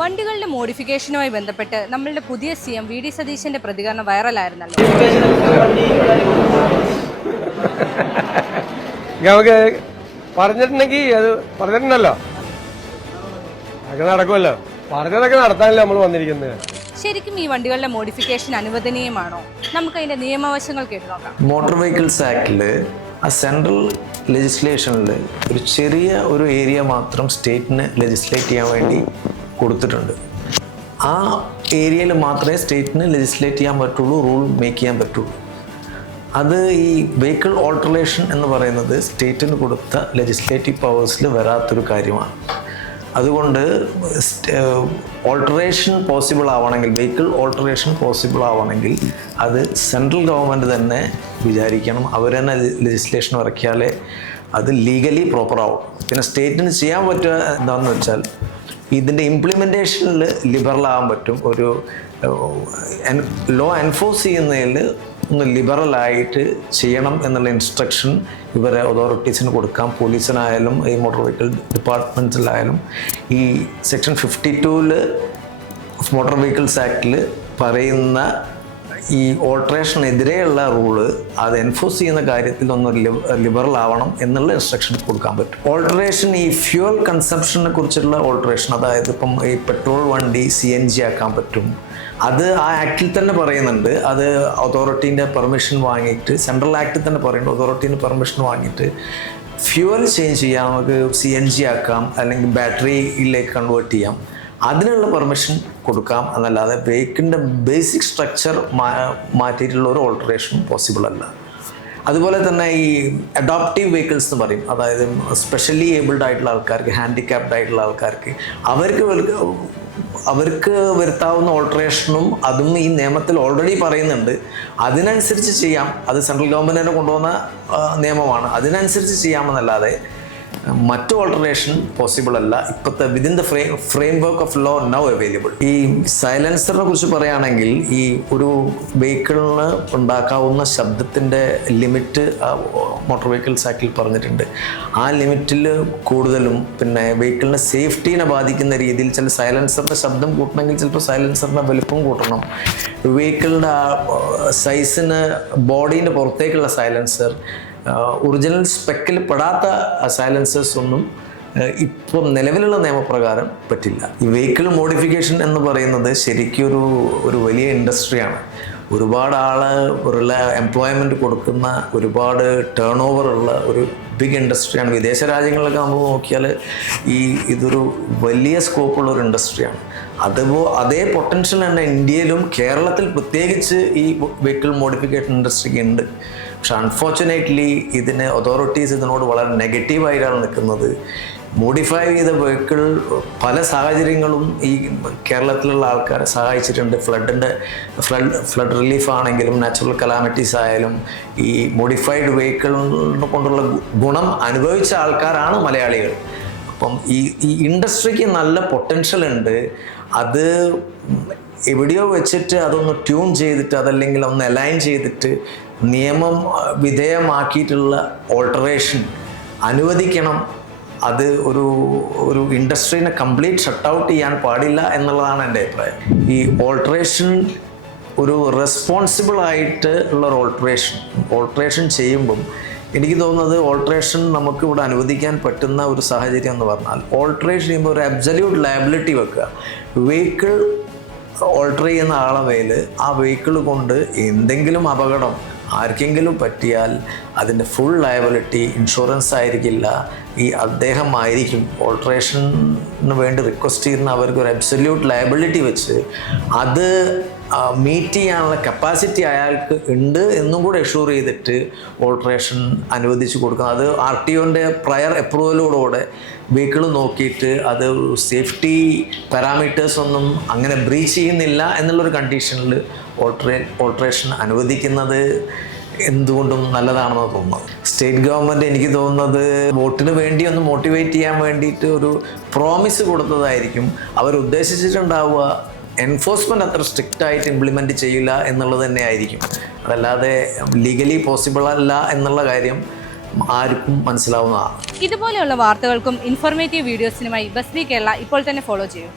വണ്ടികളുടെ മോഡിഫിക്കേഷനുമായി ബന്ധപ്പെട്ട് നമ്മളുടെ പുതിയ CM VD സതീശന്റെ പ്രതികരണം വൈറലായിരുന്നല്ലോ. നമുക്ക് പറഞ്ഞിട്ടുണ്ടെങ്കിൽ അത് പറഞ്ഞിട്ടുണ്ടല്ലോ, അതൊക്കെ നടക്കുമല്ലോ. പറഞ്ഞതൊക്കെ നടത്താനല്ലേ നമ്മൾ വന്നിരിക്കുന്നത്. ശരിക്കും ഈ വണ്ടികളുടെ മോഡിഫിക്കേഷൻ അനുവദനീയമാണോ? നമുക്ക് അതിന്റെ നിയമവശങ്ങൾ കേട്ടു നോക്കാം. മോട്ടോർ വെഹിക്കിൾസ് ആക്ടിൽ ആ സെൻട്രൽ ലെജിസ്ലേഷനിൽ ഒരു ചെറിയ ഒരു ഏരിയ മാത്രം സ്റ്റേറ്റിന് ലെജിസ്ലേറ്റ് ചെയ്യാൻ വേണ്ടി കൊടുത്തിട്ടുണ്ട്. ആ ഏരിയയിൽ മാത്രമേ സ്റ്റേറ്റിന് ലെജിസ്ലേറ്റ് ചെയ്യാൻ പറ്റുള്ളൂ, റൂൾ മേക്ക് ചെയ്യാൻ പറ്റുള്ളൂ. അത് ഈ വെഹിക്കിൾ ഓൾട്ടറേഷൻ എന്ന് പറയുന്നത് സ്റ്റേറ്റിന് കൊടുത്ത ലെജിസ്ലേറ്റീവ് പവേഴ്സിൽ വരാത്തൊരു കാര്യമാണ്. അതുകൊണ്ട് ഓൾട്ടറേഷൻ പോസിബിൾ ആവണമെങ്കിൽ, വെഹിക്കിൾ ഓൾട്ടറേഷൻ പോസിബിൾ ആവണമെങ്കിൽ അത് സെൻട്രൽ ഗവൺമെൻറ് തന്നെ വിചാരിക്കണം. അവർ തന്നെ ലെജിസ്ലേഷൻ ഇറക്കിയാലേ അത് ലീഗലി പ്രോപ്പർ ആവും. പിന്നെ സ്റ്റേറ്റിന് ചെയ്യാൻ പറ്റുക എന്താണെന്ന് വെച്ചാൽ ഇതിൻ്റെ ഇംപ്ലിമെൻറ്റേഷനിൽ ലിബറൽ ആകാൻ പറ്റും. ഒരു ലോ എൻഫോഴ്സ് ചെയ്യുന്നതിൽ ഒന്ന് ലിബറലായിട്ട് ചെയ്യണം എന്നുള്ള ഇൻസ്ട്രക്ഷൻ ഇവരെ അതോറിറ്റീസിന് കൊടുക്കാം. പോലീസിനായാലും ഈ മോട്ടോർ വെഹിക്കിൾ ഡിപ്പാർട്ട്മെൻറ്റ്സിലായാലും ഈ സെക്ഷൻ 52 മോട്ടോർ വെഹിക്കിൾസ് ആക്ടിൽ പറയുന്ന ഈ ഓൾട്ടറേഷനെതിരെയുള്ള റൂള് അത് എൻഫോഴ്സ് ചെയ്യുന്ന കാര്യത്തിൽ ഒന്ന് ലിബറൽ ആവണം എന്നുള്ള ഇൻസ്ട്രക്ഷൻ കൊടുക്കാൻ പറ്റും. ഓൾട്ടറേഷൻ ഈ ഫ്യൂവൽ കൺസംഷനെ കുറിച്ചുള്ള ഓൾട്ടറേഷൻ, അതായത് ഇപ്പം ഈ പെട്രോൾ വണ്ടി CNG ആക്കാൻ പറ്റും. അത് ആ ആക്ടിൽ തന്നെ പറയുന്നുണ്ട്. അത് അതോറിറ്റീൻ്റെ പെർമിഷൻ വാങ്ങിയിട്ട്, സെൻട്രൽ ആക്ടിൽ തന്നെ പറയുന്നുണ്ട്, അതോറിറ്റീൻ്റെ പെർമിഷൻ വാങ്ങിയിട്ട് ഫ്യൂവൽ ചേഞ്ച് ചെയ്യാം, നമുക്ക് CNG ആക്കാം, അല്ലെങ്കിൽ ബാറ്ററിയിലേക്ക് കൺവേർട്ട് ചെയ്യാം. അതിനുള്ള പെർമിഷൻ കൊടുക്കാം എന്നല്ലാതെ വെഹിക്കിളിൻ്റെ ബേസിക് സ്ട്രക്ചർ മാറ്റിയിട്ടുള്ള ഒരു ഓൾട്ടറേഷൻ പോസിബിൾ അല്ല. അതുപോലെ തന്നെ ഈ അഡോപ്റ്റീവ് വെഹിക്കിൾസ് എന്ന് പറയും, അതായത് സ്പെഷ്യലി ഏബിൾഡ് ആയിട്ടുള്ള ആൾക്കാർക്ക്, ഹാൻഡിക്യാപ്ഡ് ആയിട്ടുള്ള ആൾക്കാർക്ക് അവർക്ക് വരുത്താവുന്ന ഓൾട്ടറേഷനും അതും ഈ നിയമത്തിൽ ഓൾറെഡി പറയുന്നുണ്ട്. അതിനനുസരിച്ച് ചെയ്യാം. അത് സെൻട്രൽ ഗവൺമെൻറ് തന്നെ കൊണ്ടുവന്ന നിയമമാണ്. അതിനനുസരിച്ച് ചെയ്യാമെന്നല്ലാതെ മറ്റു ഓൾട്ടറേഷൻ പോസിബിൾ അല്ല ഇപ്പോഴത്തെ within the framework of law now available. ഈ സൈലൻസറിനെ കുറിച്ച് പറയുകയാണെങ്കിൽ ഈ ഒരു വെഹിക്കിളിന് ഉണ്ടാക്കാവുന്ന ശബ്ദത്തിൻ്റെ ലിമിറ്റ് മോട്ടോർ വെഹിക്കിൾസ് ആക്ടിൽ പറഞ്ഞിട്ടുണ്ട്. ആ ലിമിറ്റിൽ കൂടുതലും പിന്നെ വെഹിക്കിളിൻ്റെ സേഫ്റ്റീനെ ബാധിക്കുന്ന രീതിയിൽ ചില സൈലൻസറിൻ്റെ ശബ്ദം കൂട്ടണമെങ്കിൽ ചിലപ്പോൾ സൈലൻസറിൻ്റെ വലുപ്പം കൂട്ടണം. വെഹിക്കിളിൻ്റെ സൈസിന് ബോഡീൻ്റെ പുറത്തേക്കുള്ള സൈലൻസർ, ഒറിജിനൽ സ്പെക്കിൽ പെടാത്ത സൈലൻസേഴ്സ് ഒന്നും ഇപ്പം നിലവിലുള്ള നിയമപ്രകാരം പറ്റില്ല. ഈ വെഹിക്കിൾ മോഡിഫിക്കേഷൻ എന്ന് പറയുന്നത് ശരിക്കും ഒരു വലിയ ഇൻഡസ്ട്രിയാണ്. ഒരുപാട് എംപ്ലോയ്മെൻറ്റ് കൊടുക്കുന്ന, ഒരുപാട് ടേൺ ഓവർ ഉള്ള ഒരു ബിഗ് ഇൻഡസ്ട്രിയാണ്. വിദേശ രാജ്യങ്ങളിലൊക്കെ നമ്മൾ നോക്കിയാൽ ഇതൊരു വലിയ സ്കോപ്പുള്ള ഒരു ഇൻഡസ്ട്രിയാണ്. അതേ പൊട്ടൻഷ്യൽ തന്നെ ഇന്ത്യയിലും കേരളത്തിൽ പ്രത്യേകിച്ച് ഈ വെഹിക്കിൾ മോഡിഫിക്കേഷൻ ഇൻഡസ്ട്രിക്ക് ഉണ്ട്. പക്ഷെ അൺഫോർച്ചുനേറ്റ്ലി അതോറിറ്റീസ് ഇതിനോട് വളരെ നെഗറ്റീവായിട്ടാണ് നിൽക്കുന്നത്. മോഡിഫൈ ചെയ്ത വെഹിക്കിൾ പല സാഹചര്യങ്ങളും ഈ കേരളത്തിലുള്ള ആൾക്കാരെ സഹായിച്ചിട്ടുണ്ട്. ഫ്ലഡ് റിലീഫ് ആണെങ്കിലും നാച്ചുറൽ കലാമിറ്റീസ് ആയാലും ഈ മോഡിഫൈഡ് വെഹിക്കിളിനെ കൊണ്ടുള്ള ഗുണം അനുഭവിച്ച ആൾക്കാരാണ് മലയാളികൾ. അപ്പം ഈ ഇൻഡസ്ട്രിക്ക് നല്ല പൊട്ടൻഷ്യൽ ഉണ്ട്. അത് എവിടെയോ വെച്ചിട്ട് അതൊന്ന് ട്യൂൺ ചെയ്തിട്ട്, അതല്ലെങ്കിൽ ഒന്ന് അലൈൻ ചെയ്തിട്ട് നിയമം വിധേയമാക്കിയിട്ടുള്ള ഓൾട്ടറേഷൻ അനുവദിക്കണം. അത് ഒരു ഇൻഡസ്ട്രീനെ കംപ്ലീറ്റ് ഷട്ട് ഔട്ട് ചെയ്യാൻ പാടില്ല എന്നുള്ളതാണ് എൻ്റെ അഭിപ്രായം. ഈ ഓൾട്ടറേഷൻ ഒരു റെസ്പോൺസിബിൾ ആയിട്ട് ഉള്ള ഒരു ഓൾട്ടറേഷൻ ചെയ്യുമ്പം എനിക്ക് തോന്നുന്നത് ഓൾട്ടറേഷൻ നമുക്ക് ഇവിടെ അനുവദിക്കാൻ പറ്റുന്ന ഒരു സാഹചര്യം എന്ന് പറഞ്ഞാൽ ഓൾട്ടറേഷൻ ചെയ്യുമ്പോൾ ഒരു അബ്സല്യൂട്ട് ലയബിലിറ്റി വെക്കുക. വെഹിക്കിൾ ഓൾട്ടർ ചെയ്യുന്ന ആളെ മേൽ ആ വെഹിക്കിൾ കൊണ്ട് എന്തെങ്കിലും അപകടം ആർക്കെങ്കിലും പറ്റിയാൽ അതിൻ്റെ ഫുൾ ലയബിലിറ്റി ഇൻഷുറൻസ് ആയിരിക്കില്ല, അദ്ദേഹമായിരിക്കും. ഓൾട്ടറേഷന് വേണ്ടി റിക്വസ്റ്റ് ചെയ്യുന്ന അവർക്ക് ഒരു അബ്സല്യൂട്ട് ലയബിലിറ്റി വെച്ച് അത് മീറ്റ് ചെയ്യാനുള്ള കപ്പാസിറ്റി അയാൾക്ക് ഉണ്ട് എന്നും കൂടെ എഷ്യൂർ ചെയ്തിട്ട് ഓൾട്ടറേഷൻ അനുവദിച്ച് കൊടുക്കുന്നത്. അത് RTOൻ്റെ പ്രയർ അപ്രൂവലോടുകൂടെ വെഹിക്കിൾ നോക്കിയിട്ട് അത് സേഫ്റ്റി പാരാമീറ്റേഴ്സ് ഒന്നും അങ്ങനെ ബ്രീച്ച് ചെയ്യുന്നില്ല എന്നുള്ളൊരു കണ്ടീഷനിൽ ഓൾട്ടറേഷൻ അനുവദിക്കുന്നത് എന്തുകൊണ്ടും നല്ലതാണെന്ന് തോന്നുന്നത്. സ്റ്റേറ്റ് ഗവൺമെൻറ് എനിക്ക് തോന്നുന്നത് വോട്ടിന് വേണ്ടി ഒന്ന് മോട്ടിവേറ്റ് ചെയ്യാൻ വേണ്ടിയിട്ട് ഒരു പ്രോമിസ് കൊടുത്തതായിരിക്കും. അവരുദ്ദേശിച്ചിട്ടുണ്ടാവുക എൻഫോഴ്സ്മെൻറ്റ് അത്ര സ്ട്രിക്റ്റ് ആയിട്ട് ഇംപ്ലിമെൻറ്റ് ചെയ്യില്ല എന്നുള്ളത് തന്നെ ആയിരിക്കും. അതല്ലാതെ ലീഗലി പോസിബിൾ അല്ല എന്നുള്ള കാര്യം ആർക്കും മനസ്സിലാവുന്നതാണ്. ഇതുപോലെയുള്ള വാർത്തകൾക്കും ഇൻഫോർമേറ്റീവ് വീഡിയോസിനുമായി ബസ്ബി കേരള ഇപ്പോൾ തന്നെ ഫോളോ ചെയ്യൂ.